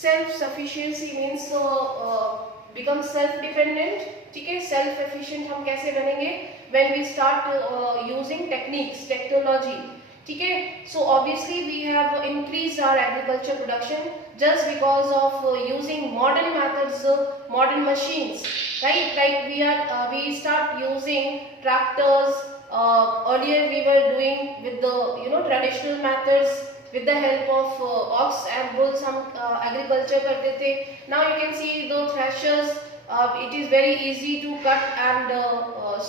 Self sufficiency means become self dependent, ठीक है। Self efficient हम कैसे बनेंगे, when we start using techniques, technology, ठीक है। So obviously we have increase our agriculture production just because of using modern methods, modern machines, right? Like we start using tractors. Earlier we were doing with the traditional methods, with the help of ox and bulls हम agriculture करते थे. Now you can see the threshers. It is very easy to cut and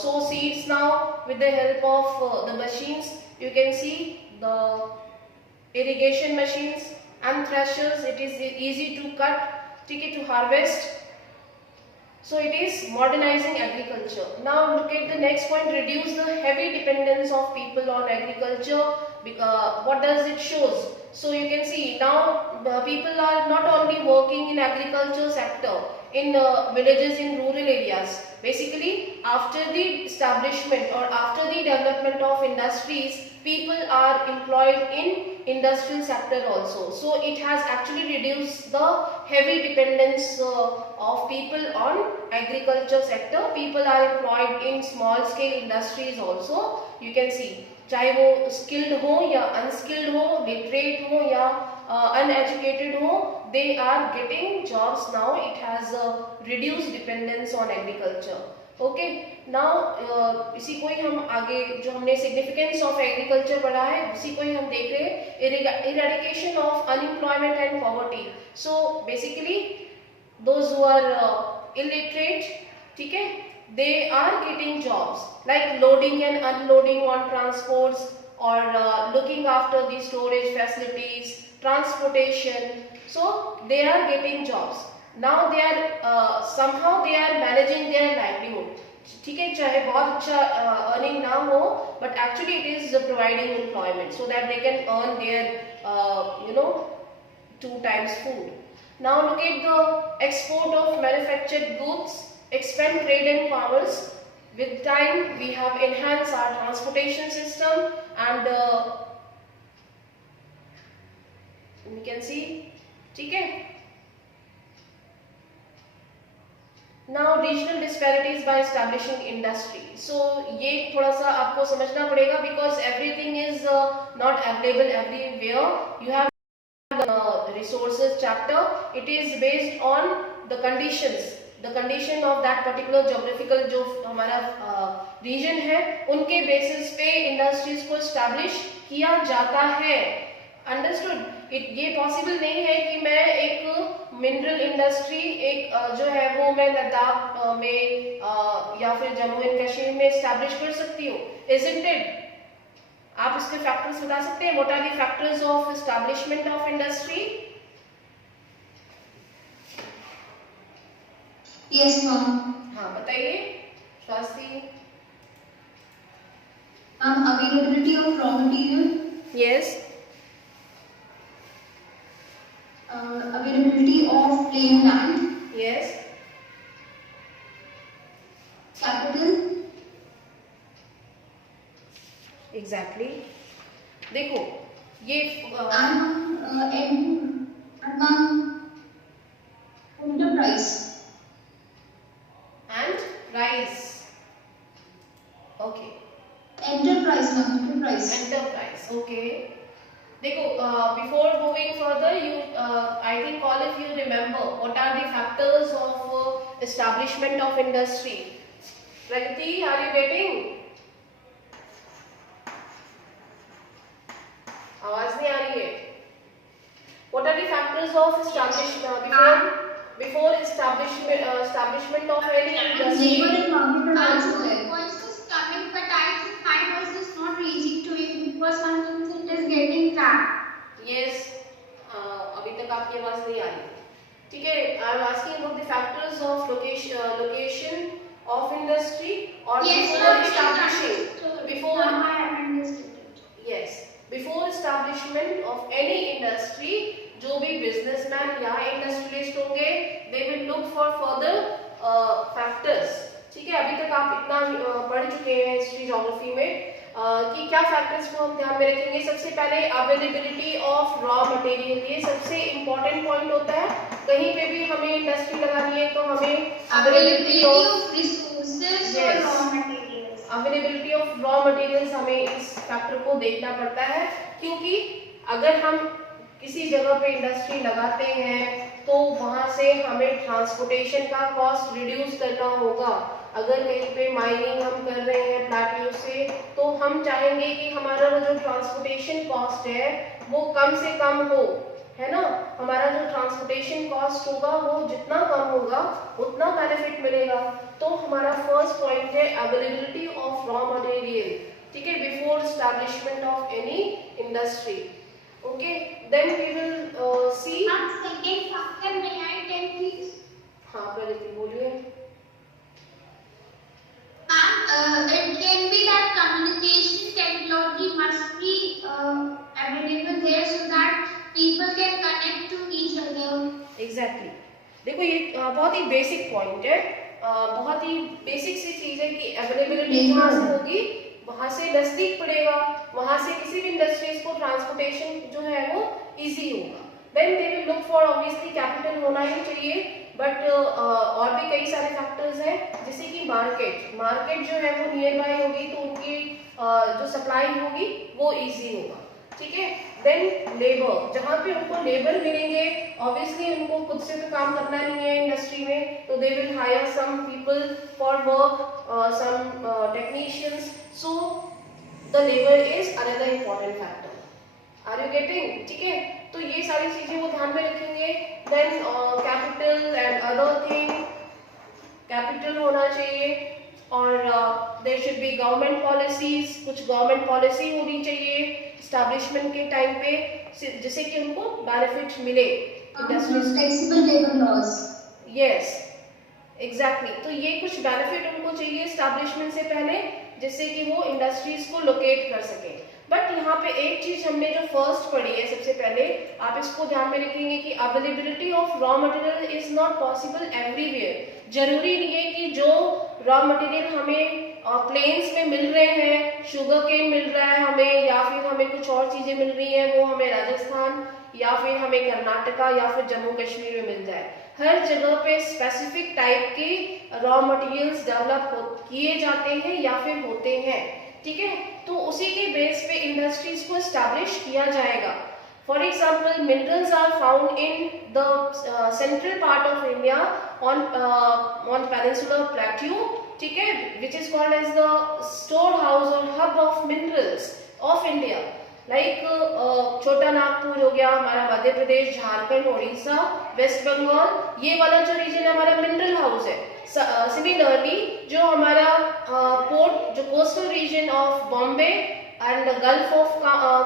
sow seeds now with the help of the machines. You can see the irrigation machines and threshers. It is easy to cut, ठीक है, to harvest. So it is modernizing agriculture. Now look at the next point, reduce the heavy dependence of people on agriculture. What does it shows? So you can see now people are not only working in agriculture sector, in villages, in rural areas. Basically after the establishment or after the development of industries, people are employed in industrial sector also. So it has actually reduced the heavy dependence of people on agriculture sector. People are employed in small scale industries also. You can see चाहे वो skilled हो या unskilled हो, literate हो या uneducated हो, they are getting jobs now. It has reduced dependence on agriculture. Okay, now इसी को ही हम आगे जो हमने सिग्निफिकेंस ऑफ एग्रीकल्चर पढ़ा है उसी को ही हम देख रहे हैं, eradication of unemployment and poverty. So basically those who are illiterate, ठीक है, they are getting jobs like loading and unloading on transports or looking after the storage facilities, transportation. So they are getting jobs. Now they are somehow they are managing their livelihood, ठीक है, चाहे बहुत अच्छा earning ना हो, but actually it is providing employment so that they can earn their 2 times food. Now look at the export of manufactured goods, expand trade and commerce. With time we have enhanced our transportation system and we can see, ठीक है. Now regional disparities by establishing industry. So ये थोड़ा सा आपको समझना पड़ेगा because everything is not available everywhere. You have the resources chapter. It is based on the conditions, the condition of that particular geographical जो हमारा region है, उनके basis पे industries को establish किया जाता है. अंडरस्टूड. ये पॉसिबल नहीं है कि मैं एक मिनरल इंडस्ट्री एक जो है वो मैं लद्दाख में या फिर जम्मू एंड कश्मीर में एस्टैब्लिश कर सकती हूँ. Isn't it? आप इसके फैक्टर्स बता सकते हैं? What are the factors of establishment of industry? Yes ma'am. हाँ बताइए Shastri. Availability of raw material. Yes. Availability of plain land. Yes. Capital. Exactly. देखो ये enterprise. And rice. Okay. Enterprise, ma'am. Enterprise. Enterprise. Okay. देखो before moving further, I think all of you remember what are the factors of establishment of industry. Pragati, are you getting? आवाज नहीं आ रही है. What are the factors of establishment before establishment of any industry? Labor and market are also there. Voice was coming, but I think my voice is not reaching to you because one it is getting trapped. Yes. अभी तक आपकी आवाज नहीं आ रही. ठीक है. I am asking about the factors of location of industry or Yes, before sir, establishing. Before. Now I have understood it. Yes. Before establishment of any industry, जो भी businessman या industrialist होंगे, they will look for further factors. ठीक है. अभी तक आप इतना पढ़ चुके हैं हिस्ट्री ज्योग्राफी में. कि क्या फैक्टर्स को हम ध्यान में रखेंगे। सबसे पहले अवेलेबिलिटी ऑफ रॉ मटेरियल, ये सबसे इम्पोर्टेंट पॉइंट होता है। कहीं पे भी हमें इंडस्ट्री लगानी है तो हमें Availability of resources or Yes. raw materials. Availability of raw materials हमें इस फैक्टर को देखना पड़ता है, क्योंकि अगर हम किसी जगह पे इंडस्ट्री लगाते हैं तो वहां से हमें ट्रांसपोर्टेशन का कॉस्ट रिड्यूस करना होगा। अगर कहीं पे माइनिंग हम कर रहे हैं प्लेट्यू से, तो हम चाहेंगे कि हमारा जो ट्रांसपोर्टेशन कॉस्ट है वो कम से कम हो, है ना। हमारा जो ट्रांसपोर्टेशन कॉस्ट होगा वो जितना कम होगा उतना बेनिफिट मिलेगा। तो हमारा फर्स्ट पॉइंट है अवेलेबिलिटी ऑफ रॉ मटेरियल, ठीक है, before establishment of any industry. Okay, then we will see. Ma'am, second factor, may I tell please? हाँ प्रगति बोलिए। Ma'am, it can be that communication technology must be available there so that people can connect to each other. Exactly देखो ये बहुत ही basic point है, बहुत ही basic सी चीज है कि अवेलेबिलिटी जहाँ से होगी वहां से नजदीक पड़ेगा, वहां से किसी भी इंडस्ट्रीज को ट्रांसपोर्टेशन जो है वो इजी होगा। Then they will look for, obviously capital होना ही चाहिए, बट और भी कई सारे फैक्टर्स हैं, जैसे कि मार्केट जो है वो नियर बाय होगी तो उनकी जो सप्लाई होगी वो इजी होगा, ठीक है। देन लेबर, जहाँ पे उनको लेबर मिलेंगे, ऑब्वियसली उनको खुद से तो काम करना नहीं है इंडस्ट्री में, तो they will hire some people for work, some technicians, so the labour is another important factor. Are you getting? ठीक है, तो ये सारी चीजें वो ध्यान में रखेंगे। Then capital and other thing, capital होना चाहिए, और there should be government policies, कुछ गवर्नमेंट पॉलिसी होनी चाहिए एस्टैब्लिशमेंट के टाइम पे, जिससे कि उनको बेनिफिट मिले industries. Flexible labor laws. Yes exactly, तो ये कुछ बेनिफिट उनको चाहिए एस्टैब्लिशमेंट से पहले, जिससे कि वो इंडस्ट्रीज को लोकेट कर सके। बट यहाँ पे एक चीज हमने जो फर्स्ट पढ़ी है सबसे पहले, आप इसको ध्यान में रखेंगे कि availability of raw material is not possible everywhere. जरूरी नहीं है कि जो रॉ मटेरियल हमें प्लेन्स में मिल रहे हैं, शुगर केन मिल रहा है हमें, या फिर हमें कुछ और चीजें मिल रही हैं, वो हमें राजस्थान या फिर हमें कर्नाटका या फिर जम्मू कश्मीर में मिल जाए। हर जगह पे स्पेसिफिक टाइप के रॉ मटेरियल्स डेवलप किए जाते हैं या फिर होते हैं, ठीक है। तो उसी के बेस पे इंडस्ट्रीज को एस्टैब्लिश किया जाएगा। For example, minerals are found in the central part of India on peninsular plateau, ठीक है, which is called as the store house or hub of minerals of India. Like Chota Nagpur हो गया हमारा, Madhya Pradesh, Jharkhand, Orissa, West Bengal, ये वाला जो रीजन है हमारा मिनरल हाउस है। सिमिलरली जो हमारा पोर्ट, जो coastal region of Bombay and the Gulf of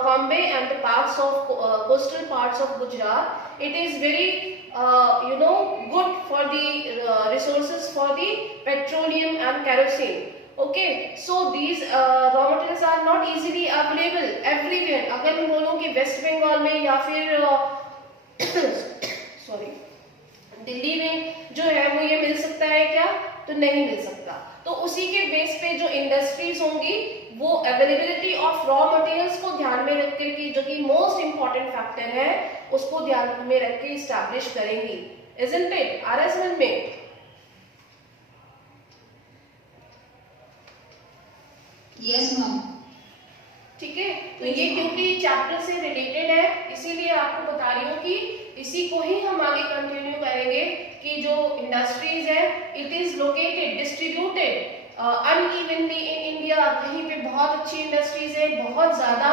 Cambay and the parts of coastal parts of Gujarat, it is very good for the resources for the petroleum and kerosene. Okay, so these raw materials are not easily available everywhere. अगर मैं बोलूँ कि waste Bengal में या फिर sorry Delhi में जो है वो ये मिल सकता है क्या, तो नहीं मिल सकता। तो उसी के बेस पे जो इंडस्ट्रीज होंगी वो अवेलेबिलिटी ऑफ रॉ मटेरियल्स को ध्यान में रख कर के, जो कि मोस्ट इंपॉर्टेंट फैक्टर है, उसको ध्यान में रख के एस्टैब्लिश करेंगी। Isn't it? R S one में? Yes, ma'am. ठीक है, तो ये क्योंकि चैप्टर से रिलेटेड है इसीलिए आपको बता रही हूँ कि इसी को ही हम आगे कंटिन्यू करेंगे कि जो इंडस्ट्रीज है it is located, distributed unevenly in India. कहीं पे बहुत अच्छी इंडस्ट्रीज है, बहुत ज्यादा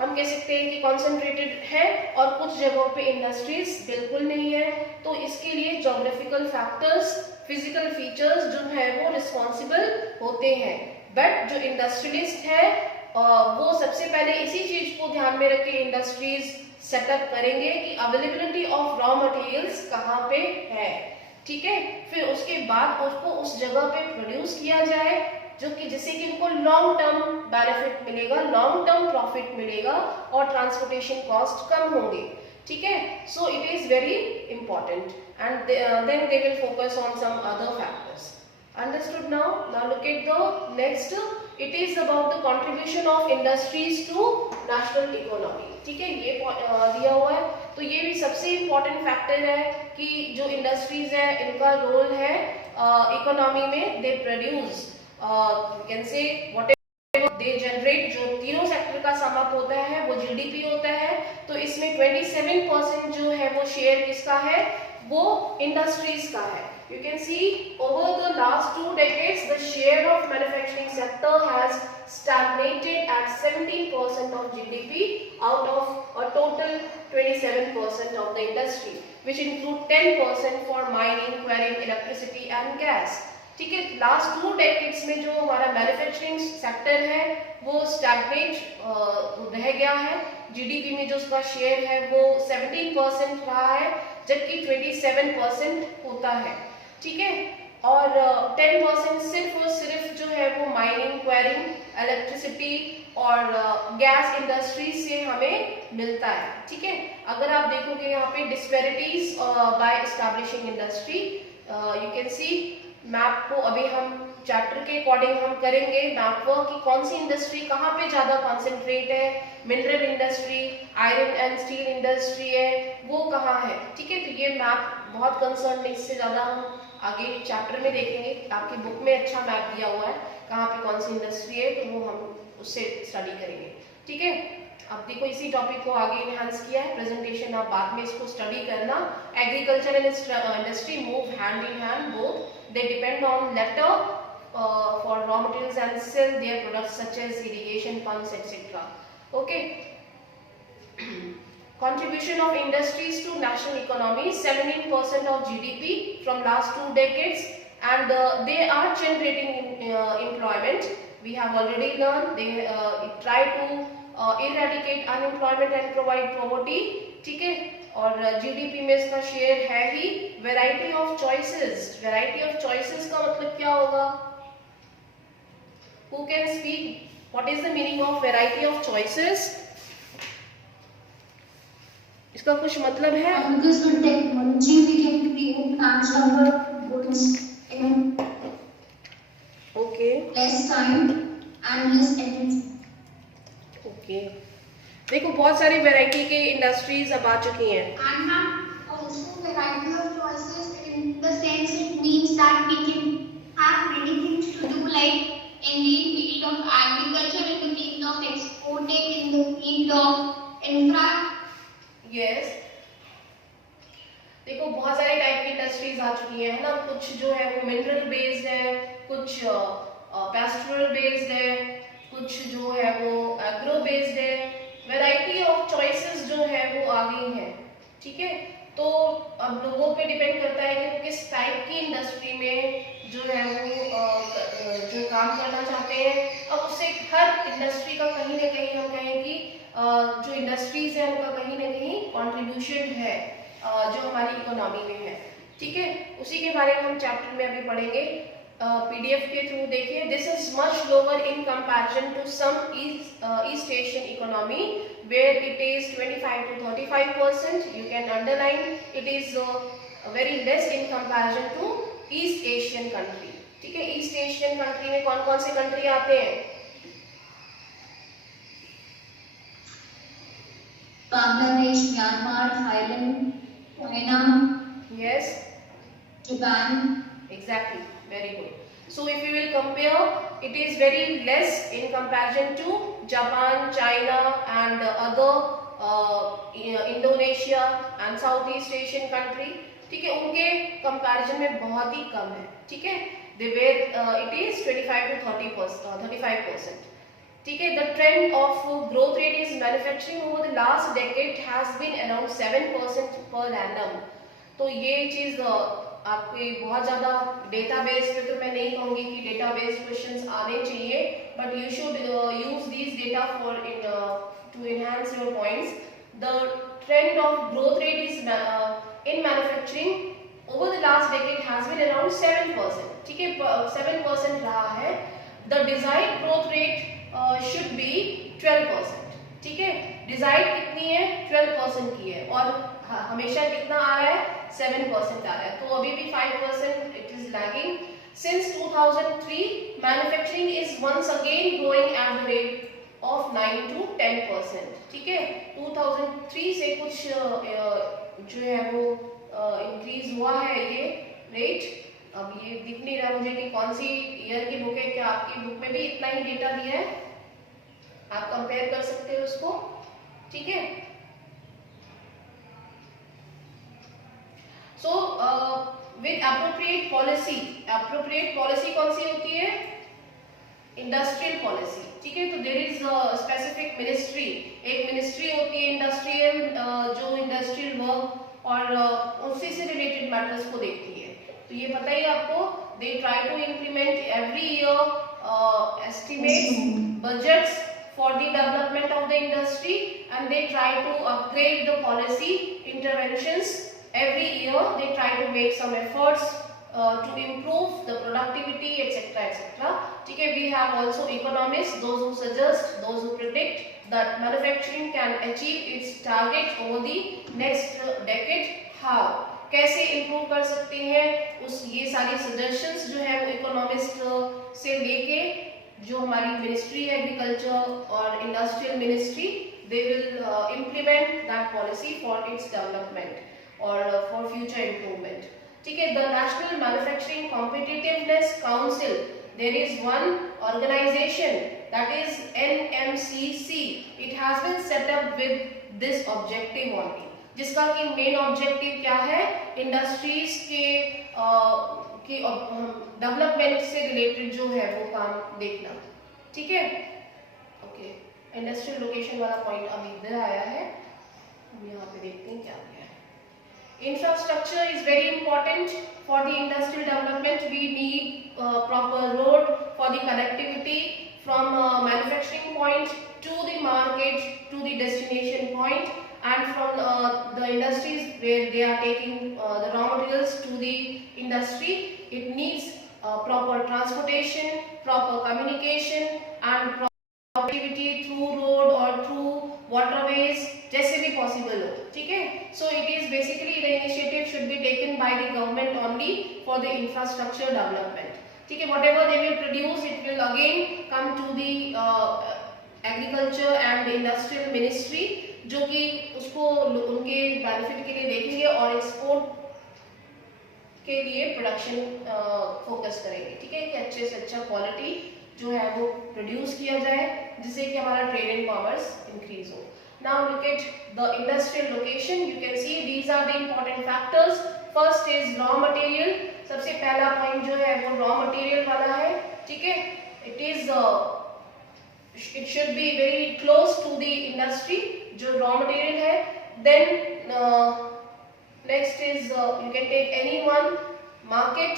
हम कह सकते हैं कि कॉन्सेंट्रेटेड है, और कुछ जगहों पे इंडस्ट्रीज बिल्कुल नहीं है। तो इसके लिए ज्योग्राफिकल फैक्टर्स, फिजिकल फीचर्स जो है वो रिस्पॉन्सिबल होते हैं। बट जो इंडस्ट्रियलिस्ट है वो सबसे पहले इसी चीज को ध्यान में रख के इंडस्ट्रीज सेटअप करेंगे कि अवेलेबिलिटी ऑफ रॉ मटेरियल्स कहाँ पे है, ठीक है। फिर उसके बाद उसको उस जगह पे प्रोड्यूस किया जाए, जो कि जिससे कि उनको लॉन्ग टर्म बेनिफिट मिलेगा, लॉन्ग टर्म प्रॉफिट मिलेगा, और ट्रांसपोर्टेशन कॉस्ट कम होंगे, ठीक है। So it is very important, and then they will focus on some other factors. Understood now? Now look at the next it is about the contribution of industries to national economy. ठीक है, ये दिया हुआ है। तो ये भी सबसे इम्पोर्टेंट फैक्टर है कि जो इंडस्ट्रीज है इनका रोल है इकोनॉमी में। They produce can say whatever they generate, जो तीनों सेक्टर का सम अप होता है वो जीडीपी होता है। तो इसमें 27% जो है वो शेयर किसका है, वो इंडस्ट्रीज का है। You can see over the last 2 decades the share of manufacturing sector has stagnated at 17% of GDP out of a total 27% of the industry, which include 10% for mining, quarrying, electricity and gas. ठीक है, last 2 decades में जो हमारा manufacturing sector है वो stagnate रह गया है। जीडीपी में जो उसका शेयर है वो 17% रहा है, जबकि 27% होता है। ठीक है, और 10% सिर्फ और सिर्फ जो है वो माइनिंग, क्वेरिंग, इलेक्ट्रिसिटी और गैस इंडस्ट्री से हमें मिलता है। ठीक है, अगर आप देखोगे यहाँ पे disparities by establishing industry, you can see map को अभी हम चैप्टर के अकॉर्डिंग हम करेंगे मैप वर्क कि कौन सी इंडस्ट्री कहाँ पे ज्यादा कॉन्सेंट्रेट है। Mineral industry, iron and steel industry है, वो कहाँ है। ठीक है, तो ये मैप बहुत कंसर्न, इससे ज्यादा हम आगे चैप्टर में देखेंगे। आपकी बुक में अच्छा मैप दिया हुआ है कहाँ पे कौन सी इंडस्ट्री है, तो वो हम उससे स्टडी करेंगे। ठीक है, अब देखो इसी टॉपिक को आगे एनहांस किया है प्रेजेंटेशन, आप बाद में इसको स्टडी करना। Agriculture and industry move hand in hand, both they depend on latter for raw materials and sell their products such as irrigation pumps etc. Okay. Contribution of industries to national economy 17% of GDP from last 2 decades, and they are generating employment. We have already learned they try to eradicate unemployment and provide poverty. ठीक है, और GDP में इसका share है ही। Variety of choices, variety of choices का मतलब क्या होगा? Who can speak? What is the meaning of variety of choices? इसका कुछ मतलब है? Because with technology we can create large number of goods in less time and less energy. Okay, देखो बहुत सारी वैरायटी के इंडस्ट्रीज अब आ चुकी हैं। And ma'am, also variety of choices in the sense it means that we can have many things to do, like in the field of agriculture, in the field of exporting, in the field of infra. Yes, देखो बहुत सारे type की industries आ चुकी है ना। कुछ जो है वो मिनरल बेस्ड है, कुछ पेस्टोरल बेस्ड है, कुछ जो है वो एग्रो बेस्ड है। वैरायटी ऑफ चॉइसेस जो है वो आ गई है। ठीक है, तो अब लोगों पे डिपेंड करता है कि वो किस टाइप की इंडस्ट्री में जो है वो जो काम करना चाहते हैं। अब उससे हर इंडस्ट्री का कहीं ना कहीं हम कहें कि जो इंडस्ट्रीज है उनका कहीं ना कहीं कंट्रीब्यूशन है जो हमारी इकोनॉमी में है। ठीक है, उसी के बारे में हम चैप्टर में अभी पढ़ेंगे। पीडीएफ के थ्रू देखिए, this is much lower in comparison to some East Asian economy where it is 25 to 35%. You can underline it is very less in comparison to east Asian country. ठीक है, east Asian country में कौन कौन से country आते हैं? Bangladesh, Myanmar, Thailand, China. Yes, Japan. exactly, very good. So if we will compare, it is very less in comparison to Japan, China and other Indonesia and Southeast Asian country. ठीक है, उनके comparison में बहुत ही कम है। ठीक है, it is 25 to 35%. ठीक है, the trend of growth rate is manufacturing over the last decade has been around 7% per annum. तो ये चीज आपके बहुत ज्यादा डेटाबेस पे तो मैं नहीं कहूंगी कि डेटाबेस क्वेश्चंस आने चाहिए, but you should use these data for to enhance your points. The trend of growth rate is in manufacturing over the last decade has been around 7%। ठीक है, 7% रहा है। The desired growth rate should be 12%। ठीक है, desired कितनी है? 12% की है, और हमेशा कितना आ रहा है? 7% आ रहा है। तो अभी भी 5% it is lagging. Since 2003, manufacturing is once again growing at the rate of 9 to 10%. ठीक है, 2003 से कुछ जो है वो इंक्रीज हुआ है ये रेट। अब ये दिख नहीं रहा मुझे कि कौन सी ईयर की बुक है, क्या आपकी बुक में भी इतना ही डेटा दिया है? आप कंपेयर कर सकते हो उसको, ठीक है। सो विद एप्रोप्रिएट पॉलिसी कौन सी होती है? इंडस्ट्रियल पॉलिसी, ठीक है। तो देयर इज स्पेसिफिक मिनिस्ट्री, एक मिनिस्ट्री होती है इंडस्ट्रियल, जो इंडस्ट्रियल वर्क और उसी से रिलेटेड मैटर्स को देखती है। तो ये पता ही आपको, they try to implement every year estimates, budgets for the development of the industry, and they try to upgrade the policy interventions every year. They try to make some efforts to improve the productivity, etc., etc. ठीक है, we have also economists, those who suggest, those who predict that manufacturing can achieve its target over the next decade. How? कैसे improve कर सकते हैं उस, ये सारी suggestions जो है वो इकोनॉमिस्ट से लेके जो हमारी मिनिस्ट्री है एग्रीकल्चर और industrial ministry, they will implement that policy for its development और फॉर फ्यूचर इम्प्रूवमेंट। ठीक है, the national manufacturing competitiveness council, there is one organisation that is NMCC. It has been set up with this objective only, जिसका कि main objective क्या है? Industries के development से related जो है वो काम देखना। ठीक है, ओके। इंडस्ट्रियल लोकेशन वाला पॉइंट अभी इधर आया है, हम यहाँ पे देखते हैं क्या है। Infrastructure is very important for the industrial development. We need proper road for the connectivity from manufacturing point to the market to the destination point, and from the industries where they are taking the raw materials to the industry. It needs proper transportation, proper communication and proper activity through road or through waterways, जैसे भी possible हो। ठीक है, so it is basically the initiative should be taken by the government only for the infrastructure development. ठीक है, whatever they will produce, it will again come to the agriculture and industrial ministry, जो कि उसको उनके benefit के लिए देखेंगे और एक्सपोर्ट के लिए प्रोडक्शन फोकस करेंगे। ठीक है, कि अच्छे से अच्छा क्वालिटी जो है वो प्रोड्यूस किया जाए, जिससे कि हमारा ट्रेडिंग पावर्स इंक्रीज हो। Now look at the industrial location, you can see these are the important factors. First is raw material, सबसे पहला पॉइंट जो है वो रॉ मटेरियल वाला है। ठीक है, it should be very close to the industry, जो raw material है। Then next is you can take any one, market,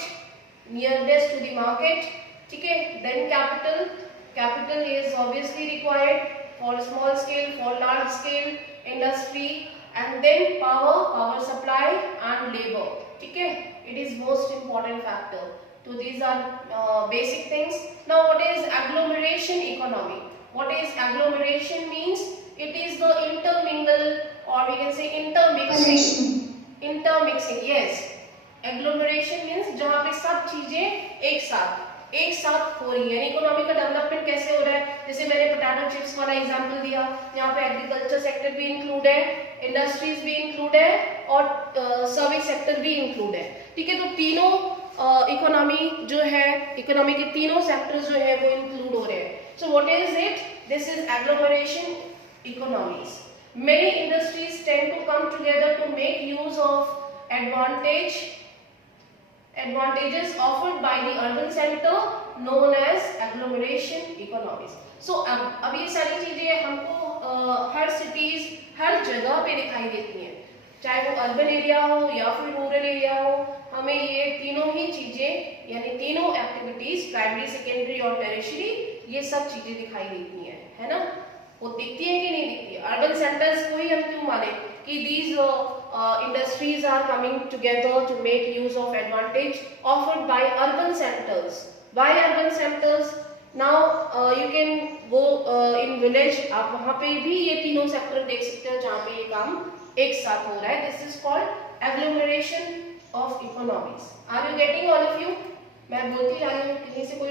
nearness to the market। ठीक है, then capital is obviously required for small scale, for large scale industry, and then power supply and labor। ठीक है, it is most important factor। So these are basic things. Now what is agglomeration economy? What is agglomeration means? It is the intermingle, or we can say intermixing, yes। agglomeration means जहाँ पे सब चीजें एक साथ हो रही है। यानी इकोनॉमी का डेवलपमेंट कैसे हो रहा है? जैसे मैंने पोटैटो चिप्स वाला एग्जांपल दिया, यहाँ पे एग्रीकल्चर सेक्टर भी इंक्लूड है, इंडस्ट्रीज भी इंक्लूड है और सर्विस सेक्टर भी इंक्लूड है। ठीक है, तो तीनों इकोनॉमी जो है, इकोनॉमी के तीनों सेक्टर्स जो है वो इंक्लूड हो रहे हैं। So what is it? This is agglomeration economies. Many industries tend to come together to make use of advantages offered by the urban center known as agglomeration economies. So अब ये सारी चीजें हमको हर सिटीज, हर जगह पे दिखाई देती हैं, चाहे वो अर्बन एरिया हो या फिर रूरल एरिया हो। हमें ये तीनों ही चीजें, यानी तीनों एक्टिविटीज, प्राइमरी, सेकेंडरी और टेरिशरी, ये सब चीजें दिखाई देती हैं, है ना? वो दिखती है कि नहीं दिखती है? अर्बन सेंटर्स को ही हम क्यों माने कि these industries are coming together to make use of advantage offered by urban centres. By urban centres, now you can go in village, आप वहां पे भी ये तीनों सेक्टर देख सकते हो जहाँ पे ये काम एक साथ हो रहा है। This is called agglomeration of economies. Are you getting all of you? मैं बोलती जा रही हूँ, कहीं से कोई